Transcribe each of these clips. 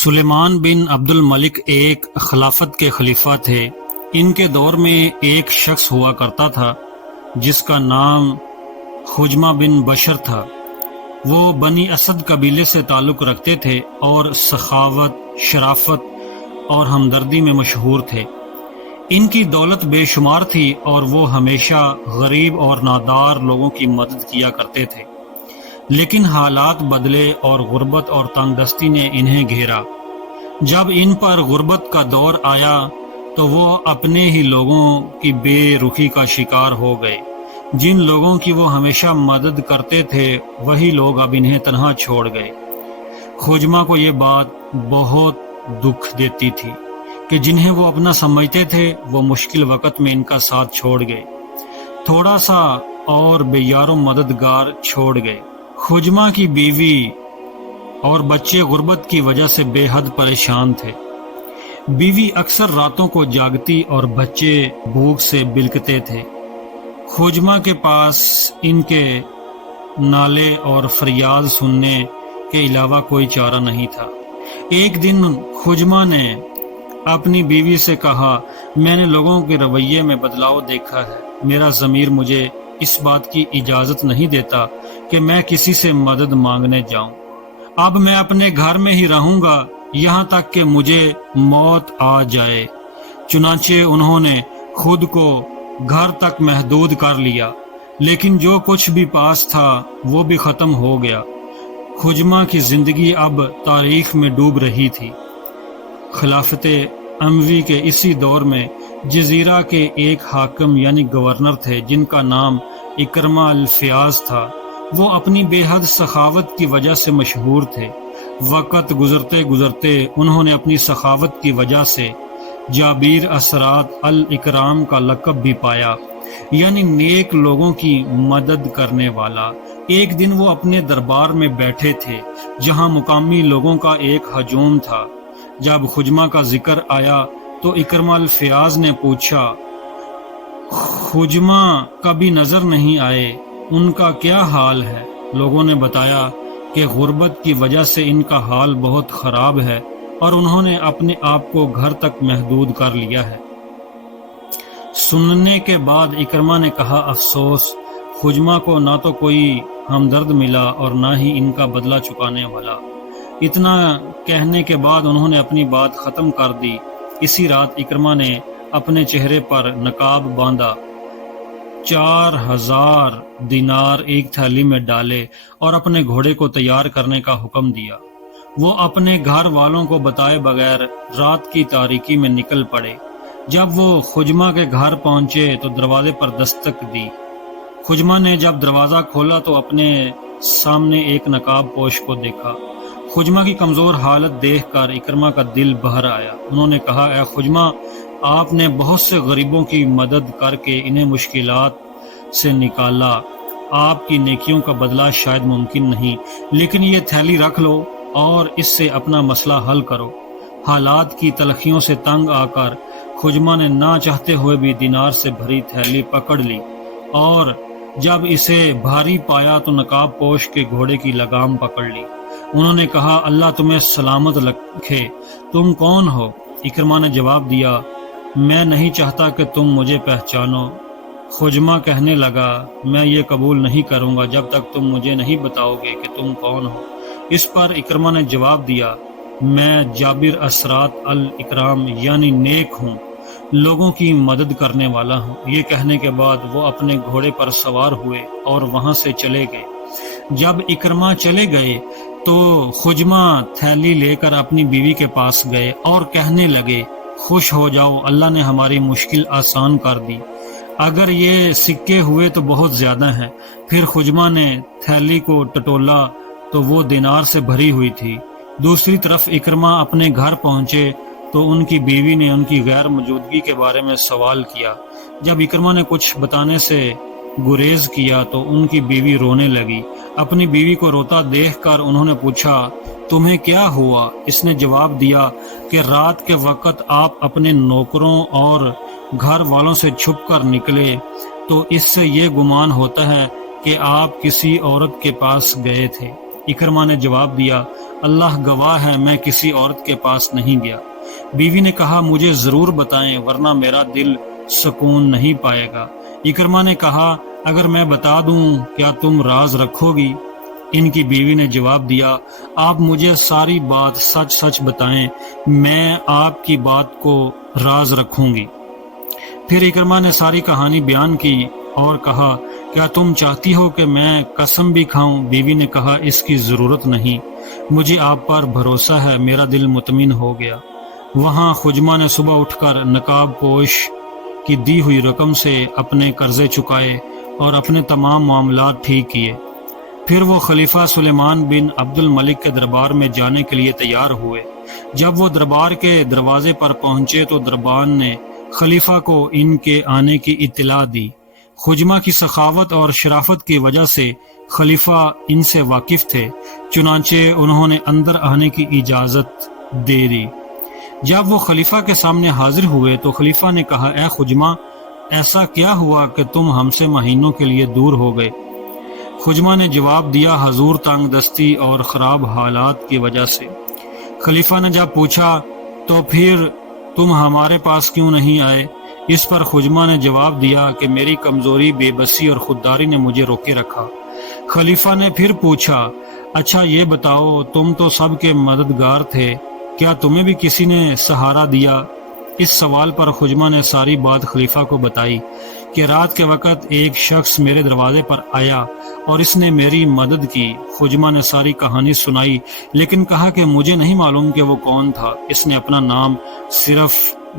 سلیمان بن عبد الملک ایک خلافت کے خلیفہ تھے۔ ان کے دور میں ایک شخص ہوا کرتا تھا جس کا نام خجمہ بن بشر تھا۔ وہ بنی اسد قبیلے سے تعلق رکھتے تھے اور سخاوت، شرافت اور ہمدردی میں مشہور تھے۔ ان کی دولت بے شمار تھی اور وہ ہمیشہ غریب اور نادار لوگوں کی مدد کیا کرتے تھے، لیکن حالات بدلے اور غربت اور تنگ دستی نے انہیں گھیرا۔ جب ان پر غربت کا دور آیا تو وہ اپنے ہی لوگوں کی بے رخی کا شکار ہو گئے۔ جن لوگوں کی وہ ہمیشہ مدد کرتے تھے وہی لوگ اب انہیں تنہا چھوڑ گئے۔ خجمہ کو یہ بات بہت دکھ دیتی تھی کہ جنہیں وہ اپنا سمجھتے تھے وہ مشکل وقت میں ان کا ساتھ چھوڑ گئے، تھوڑا سا اور بے یار و مددگار چھوڑ گئے۔ خجمہ کی بیوی اور بچے غربت کی وجہ سے بے حد پریشان تھے۔ بیوی اکثر راتوں کو جاگتی اور بچے بھوک سے بلکتے تھے۔ خجمہ کے پاس ان کے نالے اور فریاد سننے کے علاوہ کوئی چارہ نہیں تھا۔ ایک دن خجمہ نے اپنی بیوی سے کہا، میں نے لوگوں کے رویے میں بدلاؤ دیکھا ہے۔ میرا ضمیر مجھے اس بات کی اجازت نہیں دیتا کہ میں کسی سے مدد مانگنے جاؤں۔ اب میں اپنے گھر میں ہی رہوں گا یہاں تک کہ مجھے موت آ جائے۔ چنانچہ انہوں نے خود کو گھر تک محدود کر لیا، لیکن جو کچھ بھی پاس تھا وہ بھی ختم ہو گیا۔ خجمہ کی زندگی اب تاریخ میں ڈوب رہی تھی۔ خلافت اموی کے اسی دور میں جزیرہ کے ایک حاکم یعنی گورنر تھے جن کا نام اکرمہ الفیاض تھا۔ وہ اپنی بے حد سخاوت کی وجہ سے مشہور تھے۔ وقت گزرتے گزرتے انہوں نے اپنی سخاوت کی وجہ سے جابیر اسرات الاکرام کا لقب بھی پایا، یعنی نیک لوگوں کی مدد کرنے والا۔ ایک دن وہ اپنے دربار میں بیٹھے تھے جہاں مقامی لوگوں کا ایک ہجوم تھا۔ جب خجمہ کا ذکر آیا تو اکرمہ الفیاض نے پوچھا، خجمہ کبھی نظر نہیں آئے، ان کا کیا حال ہے؟ لوگوں نے بتایا کہ غربت کی وجہ سے ان کا حال بہت خراب ہے اور انہوں نے اپنے آپ کو گھر تک محدود کر لیا ہے۔ سننے کے بعد اکرمہ نے کہا، افسوس، خجمہ کو نہ تو کوئی ہمدرد ملا اور نہ ہی ان کا بدلہ چکانے والا۔ اتنا کہنے کے بعد انہوں نے اپنی بات ختم کر دی۔ اسی رات اکرمہ نے اپنے چہرے پر نقاب باندھا، 4000 دینار ایک تھیلی میں ڈالے اور اپنے گھوڑے کو تیار کرنے کا حکم دیا۔ وہ اپنے گھر والوں کو بتائے بغیر رات کی تاریکی میں نکل پڑے۔ جب وہ خجمہ کے گھر پہنچے تو دروازے پر دستک دی۔ خجمہ نے جب دروازہ کھولا تو اپنے سامنے ایک نقاب پوش کو دیکھا۔ خجمہ کی کمزور حالت دیکھ کر اکرمہ کا دل بہر آیا۔ انہوں نے کہا، اے خجمہ، آپ نے بہت سے غریبوں کی مدد کر کے انہیں مشکلات سے نکالا۔ آپ کی نیکیوں کا بدلہ شاید ممکن نہیں، لیکن یہ تھیلی رکھ لو اور اس سے اپنا مسئلہ حل کرو۔ حالات کی تلخیوں سے تنگ آ کر خجمہ نے نہ چاہتے ہوئے بھی دینار سے بھری تھیلی پکڑ لی اور جب اسے بھاری پایا تو نقاب پوش کے گھوڑے کی لگام پکڑ لی۔ انہوں نے کہا، اللہ تمہیں سلامت رکھے، تم کون ہو؟ اکرمہ نے جواب دیا، میں نہیں چاہتا کہ تم مجھے پہچانو۔ خجمہ کہنے لگا، میں یہ قبول نہیں کروں گا جب تک تم مجھے نہیں بتاؤ گے کہ تم کون ہو۔ اس پر اکرمہ نے جواب دیا، میں جابر اسرات الاکرام یعنی نیک ہوں، لوگوں کی مدد کرنے والا ہوں۔ یہ کہنے کے بعد وہ اپنے گھوڑے پر سوار ہوئے اور وہاں سے چلے گئے۔ جب اکرمہ چلے گئے تو خجمہ تھیلی لے کر اپنی بیوی کے پاس گئے اور کہنے لگے، خوش ہو جاؤ، اللہ نے ہماری مشکل آسان کر دی۔ اگر یہ سکے ہوئے تو بہت زیادہ ہیں۔ پھر خجمہ نے تھیلی کو ٹٹولا تو وہ دینار سے بھری ہوئی تھی۔ دوسری طرف اکرمہ اپنے گھر پہنچے تو ان کی بیوی نے ان کی غیر موجودگی کے بارے میں سوال کیا۔ جب اکرمہ نے کچھ بتانے سے گریز کیا تو ان کی بیوی رونے لگی۔ اپنی بیوی کو روتا دیکھ کر انہوں نے پوچھا، تمہیں کیا ہوا؟ اس نے جواب دیا کہ رات کے وقت آپ اپنے نوکروں اور گھر والوں سے چھپ کر نکلے تو اس سے یہ گمان ہوتا ہے کہ آپ کسی عورت کے پاس گئے تھے۔ اکرمہ نے جواب دیا، اللہ گواہ ہے میں کسی عورت کے پاس نہیں گیا۔ بیوی نے کہا مجھے ضرور بتائیں ورنہ میرا دل سکون نہیں پائے گا۔ اکرمہ نے کہا اگر میں بتا دوں کیا تم راز رکھو گی؟ ان کی بیوی نے جواب دیا آپ مجھے ساری بات سچ سچ بتائیں، میں آپ کی بات کو راز رکھوں گی۔ پھر اکرمہ نے ساری کہانی بیان کی اور کہا کیا تم چاہتی ہو کہ میں قسم بھی کھاؤں؟ بیوی نے کہا اس کی ضرورت نہیں، مجھے آپ پر بھروسہ ہے، میرا دل مطمئن ہو گیا۔ وہاں خجمہ نے صبح اٹھ کر نقاب پوش کی دی ہوئی رقم سے اپنے قرضے چکائے اور اپنے تمام معاملات ٹھیک کیے۔ پھر وہ خلیفہ سلیمان بن عبد الملک کے دربار میں جانے کے لیے تیار ہوئے۔ جب وہ دربار کے دروازے پر پہنچے تو دربان نے خلیفہ کو ان کے آنے کی اطلاع دی۔ خجمہ کی سخاوت اور شرافت کی وجہ سے خلیفہ ان سے واقف تھے، چنانچہ انہوں نے اندر آنے کی اجازت دے دی۔ جب وہ خلیفہ کے سامنے حاضر ہوئے تو خلیفہ نے کہا اے خجمہ ایسا کیا ہوا کہ تم ہم سے مہینوں کے لیے دور ہو گئے؟ خجمہ نے جواب دیا حضور تنگ دستی اور خراب حالات کی وجہ سے۔ خلیفہ نے جب پوچھا تو پھر تم ہمارے پاس کیوں نہیں آئے؟ اس پر خجمہ نے جواب دیا کہ میری کمزوری، بے بسی اور خودداری نے مجھے روکے رکھا۔ خلیفہ نے پھر پوچھا اچھا یہ بتاؤ تم تو سب کے مددگار تھے، کیا تمہیں بھی کسی نے سہارا دیا؟ اس سوال پر خجمہ نے ساری بات خلیفہ کو بتائی کہ رات کے وقت ایک شخص میرے دروازے پر آیا اور اس نے میری مدد کی۔ خجمہ نے ساری کہانی سنائی لیکن کہا کہ مجھے نہیں معلوم کہ وہ کون تھا۔ اس نے اپنا نام صرف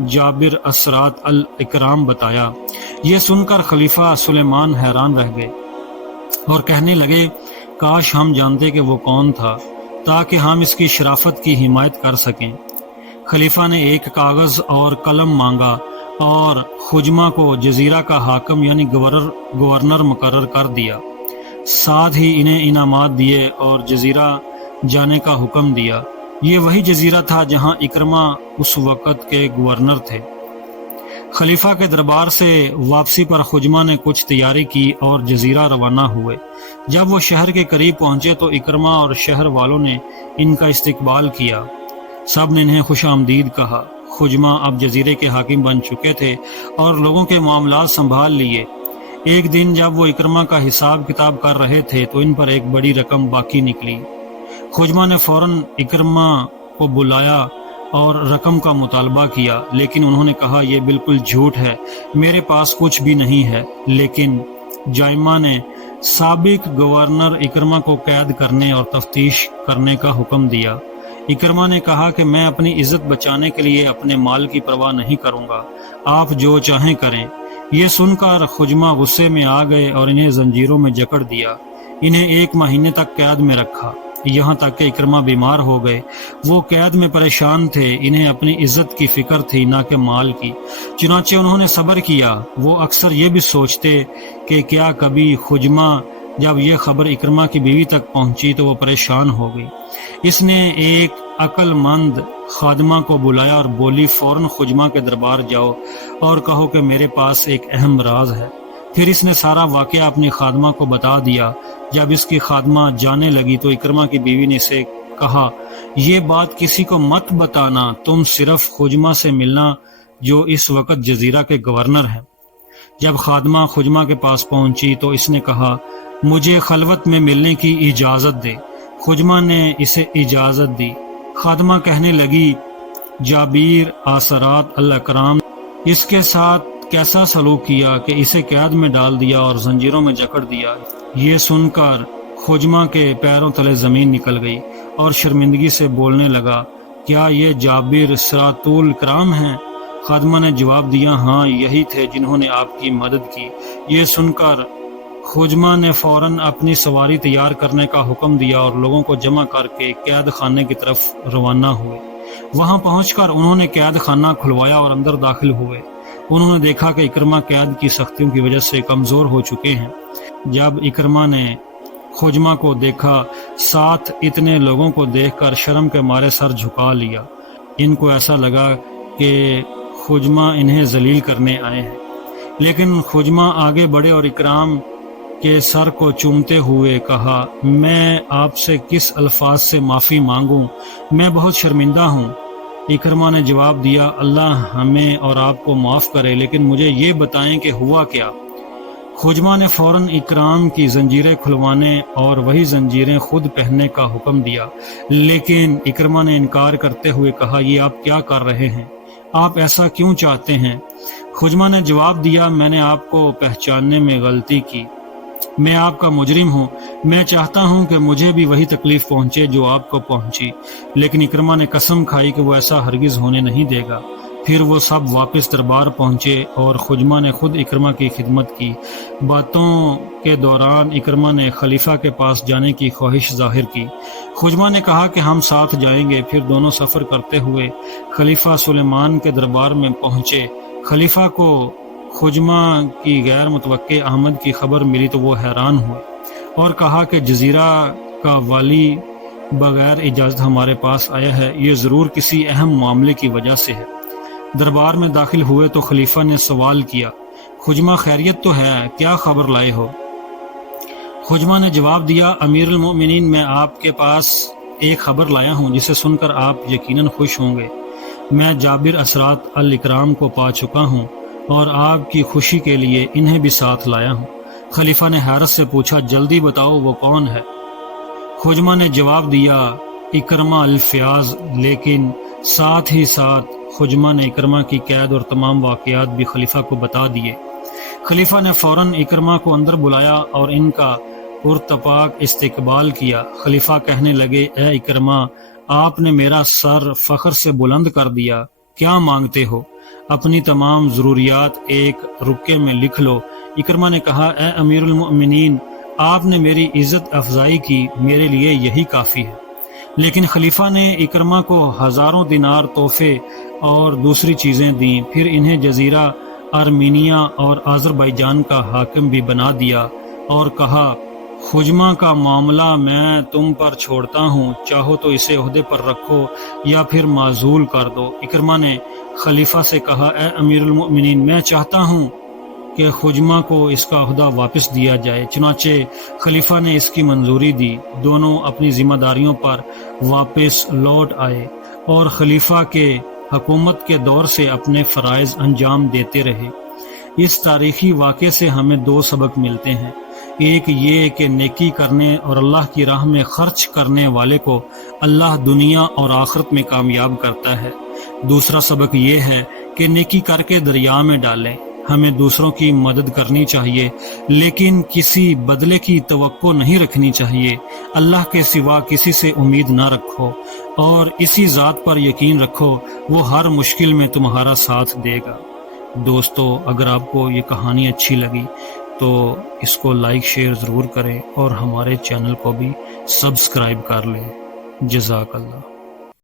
جابر اسرات الاکرام بتایا۔ یہ سن کر خلیفہ سلیمان حیران رہ گئے اور کہنے لگے کاش ہم جانتے کہ وہ کون تھا تاکہ ہم اس کی شرافت کی حمایت کر سکیں۔ خلیفہ نے ایک کاغذ اور قلم مانگا اور خجمہ کو جزیرہ کا حاکم یعنی گورنر مقرر کر دیا، ساتھ ہی انہیں انعامات دیے اور جزیرہ جانے کا حکم دیا۔ یہ وہی جزیرہ تھا جہاں اکرمہ اس وقت کے گورنر تھے۔ خلیفہ کے دربار سے واپسی پر خجمہ نے کچھ تیاری کی اور جزیرہ روانہ ہوئے۔ جب وہ شہر کے قریب پہنچے تو اکرمہ اور شہر والوں نے ان کا استقبال کیا، سب نے انہیں خوش آمدید کہا۔ خجمہ اب جزیرے کے حاکم بن چکے تھے اور لوگوں کے معاملات سنبھال لیے۔ ایک دن جب وہ اکرمہ کا حساب کتاب کر رہے تھے تو ان پر ایک بڑی رقم باقی نکلی۔ خجمہ نے فوراً اکرمہ کو بلایا اور رقم کا مطالبہ کیا، لیکن انہوں نے کہا یہ بالکل جھوٹ ہے، میرے پاس کچھ بھی نہیں ہے۔ لیکن جائمہ نے سابق گورنر اکرمہ کو قید کرنے اور تفتیش کرنے کا حکم دیا۔ اکرمہ نے کہا کہ میں اپنی عزت بچانے کے لیے اپنے مال کی پرواہ نہیں کروں گا، آپ جو چاہیں کریں۔ یہ سن کر خجمہ غصے میں آ گئے اور انہیں زنجیروں میں جکڑ دیا۔ انہیں 1 مہینے تک قید میں رکھا، یہاں تک کہ اکرمہ بیمار ہو گئے۔ وہ قید میں پریشان تھے، انہیں اپنی عزت کی فکر تھی نہ کہ مال کی، چنانچہ انہوں نے صبر کیا۔ وہ اکثر یہ بھی سوچتے کہ کیا کبھی خجمہ جب یہ خبر اکرمہ کی بیوی تک پہنچی تو وہ پریشان ہو گئی۔ اس نے ایک عقل مند خادمہ کو بلایا اور بولی فوراً خجمہ کے دربار جاؤ اور کہو کہ میرے پاس ایک اہم راز ہے۔ پھر اس نے سارا واقعہ اپنی خادمہ کو بتا دیا۔ جب اس کی خادمہ جانے لگی تو اکرمہ کی بیوی نے اسے کہا یہ بات کسی کو مت بتانا، تم صرف خجمہ سے ملنا جو اس وقت جزیرہ کے گورنر ہے۔ جب خادمہ خجمہ کے پاس پہنچی تو اس نے کہا مجھے خلوت میں ملنے کی اجازت دے۔ خجمہ نے اسے اجازت دی۔ خادمہ کہنے لگی جابیر آسرات الاکرام اس کے ساتھ کیسا سلوک کیا کہ اسے قید میں ڈال دیا اور زنجیروں میں جکڑ دیا۔ یہ سن کر خجمہ کے پیروں تلے زمین نکل گئی اور شرمندگی سے بولنے لگا کیا یہ جابر سرات الاکرام ہیں؟ خادمہ نے جواب دیا ہاں یہی تھے جنہوں نے آپ کی مدد کی۔ یہ سن کر خجمہ نے فوراً اپنی سواری تیار کرنے کا حکم دیا اور لوگوں کو جمع کر کے قید خانے کی طرف روانہ ہوئے۔ وہاں پہنچ کر انہوں نے قید خانہ کھلوایا اور اندر داخل ہوئے۔ انہوں نے دیکھا کہ اکرمہ قید کی سختیوں کی وجہ سے کمزور ہو چکے ہیں۔ جب اکرمہ نے خجمہ کو دیکھا، ساتھ اتنے لوگوں کو دیکھ کر شرم کے مارے سر جھکا لیا۔ ان کو ایسا لگا کہ خجمہ انہیں ذلیل کرنے آئے ہیں، لیکن خجمہ آگے بڑھے اور کے سر کو چومتے ہوئے کہا، میں آپ سے کس الفاظ سے معافی مانگوں، میں بہت شرمندہ ہوں۔ اکرمہ نے جواب دیا، اللہ ہمیں اور آپ کو معاف کرے، لیکن مجھے یہ بتائیں کہ ہوا کیا؟ خجمہ نے فوراً اکرام کی زنجیریں کھلوانے اور وہی زنجیریں خود پہننے کا حکم دیا، لیکن اکرمہ نے انکار کرتے ہوئے کہا، یہ آپ کیا کر رہے ہیں؟ آپ ایسا کیوں چاہتے ہیں؟ خجمہ نے جواب دیا، میں نے آپ کو پہچاننے میں غلطی کی، میں آپ کا مجرم ہوں، میں چاہتا ہوں کہ مجھے بھی وہی تکلیف پہنچے جو آپ کو پہنچی۔ لیکن اکرمہ نے قسم کھائی کہ وہ ایسا ہرگز ہونے نہیں دے گا۔ پھر وہ سب واپس دربار پہنچے اور خجمہ نے خود اکرمہ کی خدمت کی۔ باتوں کے دوران اکرمہ نے خلیفہ کے پاس جانے کی خواہش ظاہر کی۔ خجمہ نے کہا کہ ہم ساتھ جائیں گے۔ پھر دونوں سفر کرتے ہوئے خلیفہ سلیمان کے دربار میں پہنچے۔ خلیفہ کو خجمہ کی غیر متوقع آمد کی خبر ملی تو وہ حیران ہوئے اور کہا کہ جزیرہ کا والی بغیر اجازت ہمارے پاس آیا ہے، یہ ضرور کسی اہم معاملے کی وجہ سے ہے۔ دربار میں داخل ہوئے تو خلیفہ نے سوال کیا، خجمہ خیریت تو ہے، کیا خبر لائے ہو؟ خجمہ نے جواب دیا، امیر المؤمنین، میں آپ کے پاس ایک خبر لایا ہوں جسے سن کر آپ یقیناً خوش ہوں گے۔ میں جابر اسرات الاکرام کو پا چکا ہوں اور آپ کی خوشی کے لیے انہیں بھی ساتھ لایا ہوں۔ خلیفہ نے حیرت سے پوچھا، جلدی بتاؤ وہ کون ہے؟ خجمہ نے جواب دیا، اکرمہ الفیاض، لیکن ساتھ ہی ساتھ خجمہ نے اکرمہ کی قید اور تمام واقعات بھی خلیفہ کو بتا دیے۔ خلیفہ نے فوراً اکرمہ کو اندر بلایا اور ان کا پرتپاک استقبال کیا۔ خلیفہ کہنے لگے، اے اکرمہ، آپ نے میرا سر فخر سے بلند کر دیا، کیا مانگتے ہو؟ اپنی تمام ضروریات ایک رکے میں لکھ لو۔ اکرمہ نے کہا، اے امیر المؤمنین، آپ نے میری عزت افزائی کی، میرے لیے یہی کافی ہے۔ لیکن خلیفہ نے اکرمہ کو ہزاروں دینار تحفے اور دوسری چیزیں دیں، پھر انہیں جزیرہ ارمینیا اور آذربائیجان کا حاکم بھی بنا دیا اور کہا، خجمہ کا معاملہ میں تم پر چھوڑتا ہوں، چاہو تو اسے عہدے پر رکھو یا پھر معزول کر دو۔ اکرمہ نے خلیفہ سے کہا، اے امیر المؤمنین، میں چاہتا ہوں کہ خجمہ کو اس کا عہدہ واپس دیا جائے۔ چنانچہ خلیفہ نے اس کی منظوری دی۔ دونوں اپنی ذمہ داریوں پر واپس لوٹ آئے اور خلیفہ کے حکومت کے دور سے اپنے فرائض انجام دیتے رہے۔ اس تاریخی واقعے سے ہمیں دو سبق ملتے ہیں۔ ایک یہ کہ نیکی کرنے اور اللہ کی راہ میں خرچ کرنے والے کو اللہ دنیا اور آخرت میں کامیاب کرتا ہے۔ دوسرا سبق یہ ہے کہ نیکی کر کے دریا میں ڈالیں۔ ہمیں دوسروں کی مدد کرنی چاہیے، لیکن کسی بدلے کی توقع نہیں رکھنی چاہیے۔ اللہ کے سوا کسی سے امید نہ رکھو اور اسی ذات پر یقین رکھو، وہ ہر مشکل میں تمہارا ساتھ دے گا۔ دوستو، اگر آپ کو یہ کہانی اچھی لگی تو اس کو لائک شیئر ضرور کریں اور ہمارے چینل کو بھی سبسکرائب کر لیں۔ جزاک اللہ۔